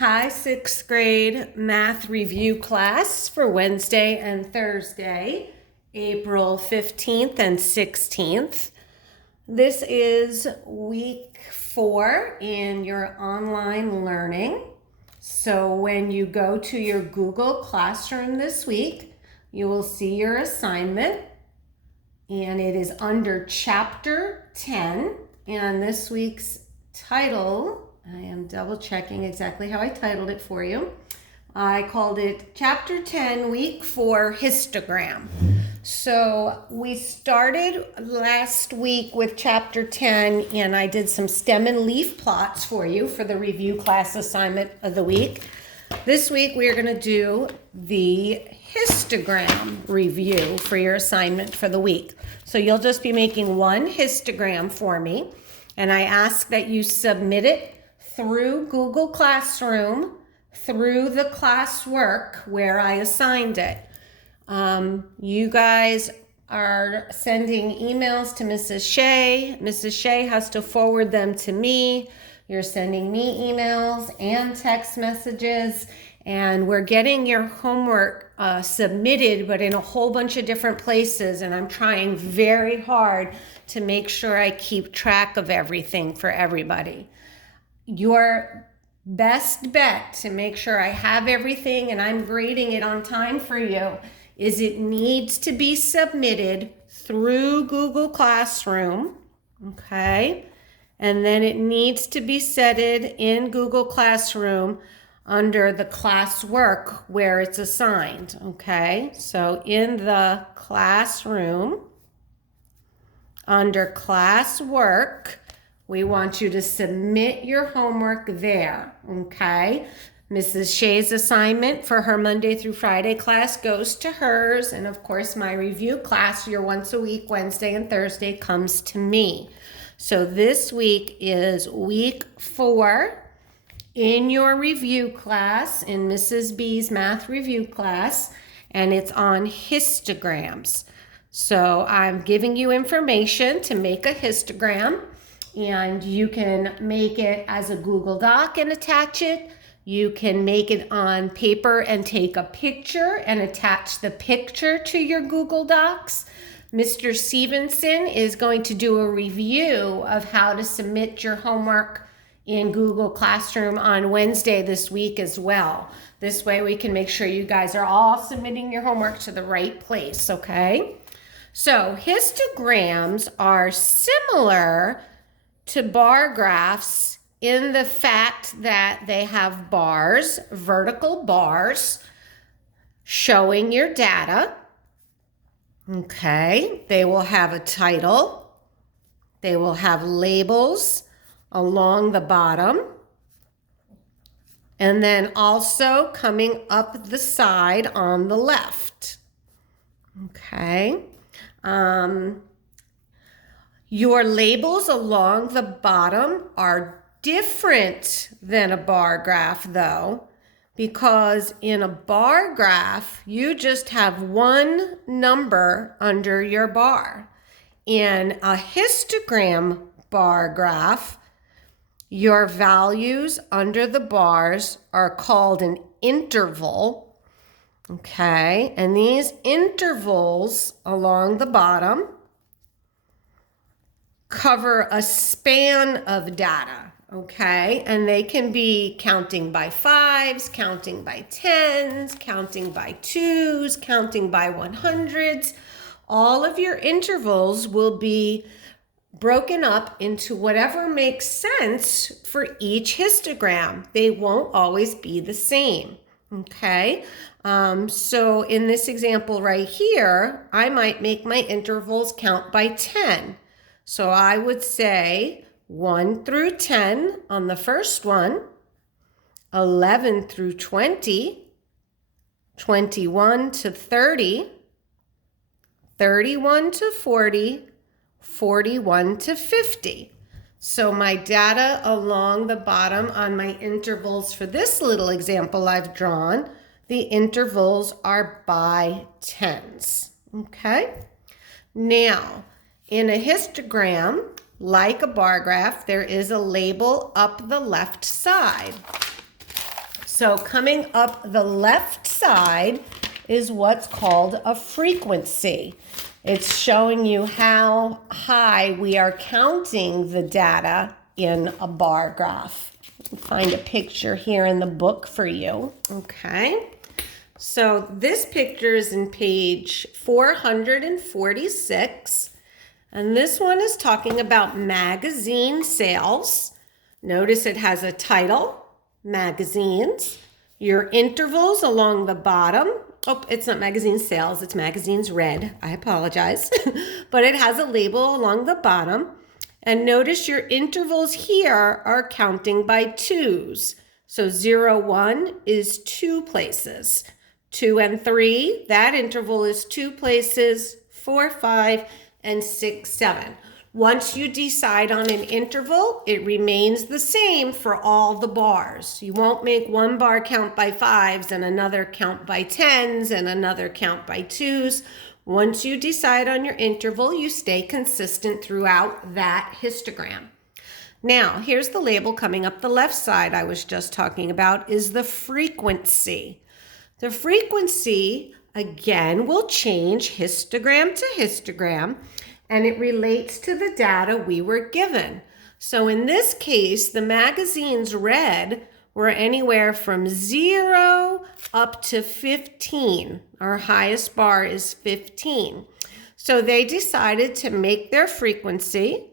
Hi, sixth grade math review class for Wednesday and Thursday, April 15th and 16th. This is week 4 in your online learning. So when you go to your Google Classroom this week, you will see your assignment, and it is under Chapter 10, and this week's title, I am double checking exactly how I titled it for you. I called it Chapter 10, Week 4, Histogram. So we started last week with Chapter 10, and I did some stem and leaf plots for you for the review class assignment of the week. This week we are going to do the histogram review for your assignment for the week. So you'll just be making one histogram for me, and I ask that you submit it through Google Classroom, through the classwork where I assigned it. You guys are sending emails to Mrs. Shea. Mrs. Shea has to forward them to me. You're sending me emails and text messages, and we're getting your homework submitted, but in a whole bunch of different places, and I'm trying very hard to make sure I keep track of everything for everybody. Your best bet to make sure I have everything and I'm grading it on time for you is it needs to be submitted through Google Classroom, okay? And then it needs to be set in Google Classroom under the classwork where it's assigned, okay? So in the classroom, under classwork, we want you to submit your homework there, okay? Mrs. Shea's assignment for her Monday through Friday class goes to hers, and of course my review class, your once a week, Wednesday and Thursday, comes to me. So this week is week 4 in your review class, in Mrs. B's math review class, and it's on histograms. So I'm giving you information to make a histogram, and you can make it as a Google Doc and attach it. You can make it on paper and take a picture and attach the picture to your Google Docs. Mr. Stevenson is going to do a review of how to submit your homework in Google Classroom on Wednesday this week as well. This way we can make sure you guys are all submitting your homework to the right place, okay? So histograms are similar to bar graphs in the fact that they have bars, vertical bars, showing your data. Okay, they will have a title. They will have labels along the bottom. And then also coming up the side on the left. Okay. Your labels along the bottom are different than a bar graph though, because in a bar graph, you just have one number under your bar. In a histogram bar graph, your values under the bars are called an interval, okay? And these intervals along the bottom cover a span of data, okay? And they can be counting by 5s, counting by 10s, counting by 2s, counting by 100s. All of your intervals will be broken up into whatever makes sense for each histogram. They won't always be the same, okay? So in this example right here, I might make my intervals count by 10. So I would say 1 through 10 on the first one, 11 through 20, 21 to 30, 31 to 40, 41 to 50. So my data along the bottom on my intervals for this little example I've drawn, the intervals are by tens, okay? Now, in a histogram, like a bar graph, there is a label up the left side. So coming up the left side is what's called a frequency. It's showing you how high we are counting the data in a bar graph. Find a picture here in the book for you. Okay. So this picture is in page 446. And this one is talking about magazine sales. Notice it has a title, magazines. Your intervals along the bottom. Oh, it's not magazine sales, it's magazines read. I apologize. But it has a label along the bottom. And notice your intervals here are counting by twos. So 0, 1 is 2 places. 2 and 3, that interval is 2 places. 4, 5, and 6, 7. Once you decide on an interval, it remains the same for all the bars. You won't make one bar count by 5s and another count by 10s and another count by 2s. Once you decide on your interval, you stay consistent throughout that histogram. Now, here's the label coming up the left side I was just talking about is the frequency. The frequency, again, will change histogram to histogram, and it relates to the data we were given. So in this case, the magazines read were anywhere from 0 up to 15. Our highest bar is 15. So they decided to make their frequency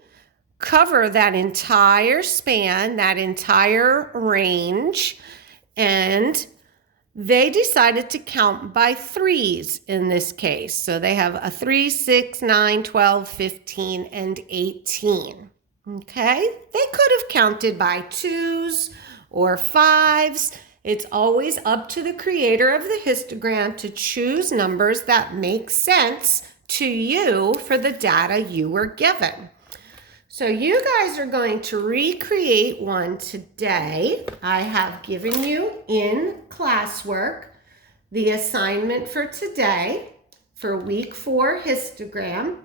cover that entire span, that entire range, and they decided to count by 3s in this case. So they have a 3, 6, 9, 12, 15, and 18. Okay? They could have counted by 2s or 5s. It's always up to the creator of the histogram to choose numbers that make sense to you for the data you were given. So you guys are going to recreate one today. I have given you in classwork the assignment for today for week 4 histogram.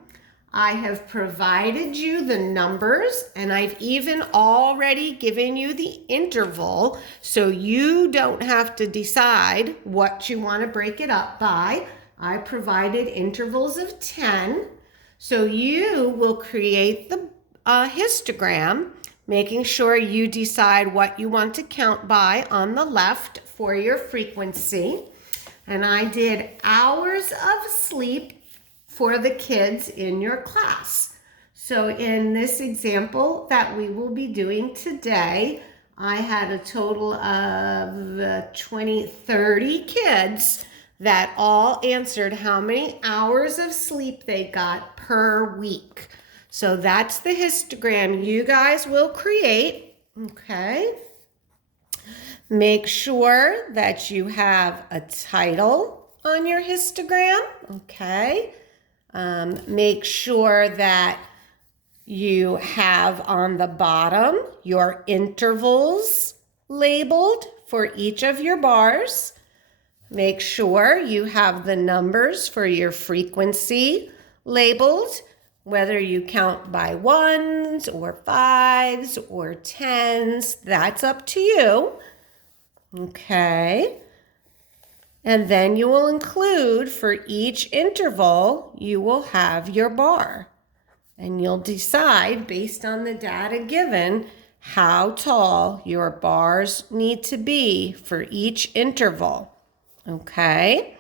I have provided you the numbers and I've even already given you the interval so you don't have to decide what you want to break it up by. I provided intervals of 10. So you will create the histogram, making sure you decide what you want to count by on the left for your frequency. And I did hours of sleep for the kids in your class. So in this example that we will be doing today, I had a total of 30 kids that all answered how many hours of sleep they got per week. So that's the histogram you guys will create, okay? Make sure that you have a title on your histogram, okay? Make sure that you have on the bottom your intervals labeled for each of your bars. Make sure you have the numbers for your frequency labeled, whether you count by 1s or 5s or 10s, that's up to you. Okay. And then you will include for each interval, you will have your bar. And you'll decide based on the data given how tall your bars need to be for each interval. Okay.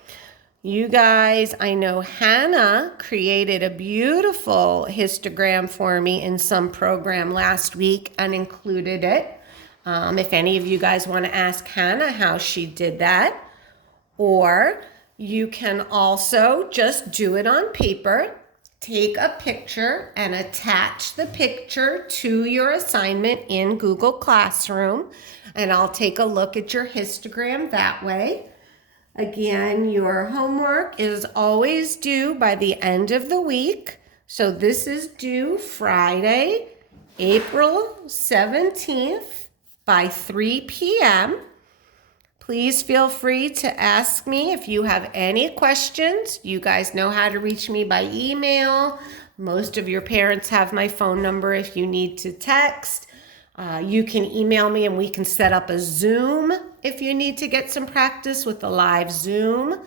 You guys, I know Hannah created a beautiful histogram for me in some program last week and included it. If any of you guys want to ask Hannah how she did that, or you can also just do it on paper, take a picture and attach the picture to your assignment in Google Classroom, and I'll take a look at your histogram that way. Again, your homework is always due by the end of the week. So this is due Friday, April 17th by 3 p.m. Please feel free to ask me if you have any questions. You guys know how to reach me by email. Most of your parents have my phone number if you need to text. You can email me and we can set up a Zoom if you need to get some practice with the live Zoom.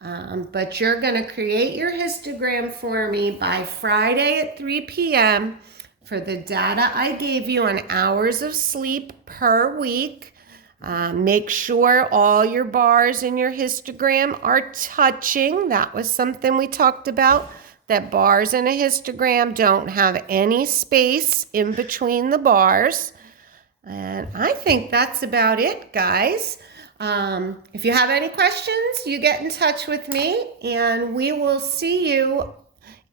But you're going to create your histogram for me by Friday at 3 p.m. for the data I gave you on hours of sleep per week. Make sure all your bars in your histogram are touching. That was something we talked about, that bars in a histogram don't have any space in between the bars. And I think that's about it, guys. If you have any questions, you get in touch with me, and we will see you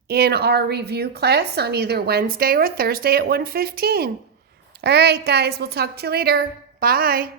in our review class on either Wednesday or Thursday at 1:15. All right, guys, we'll talk to you later. Bye.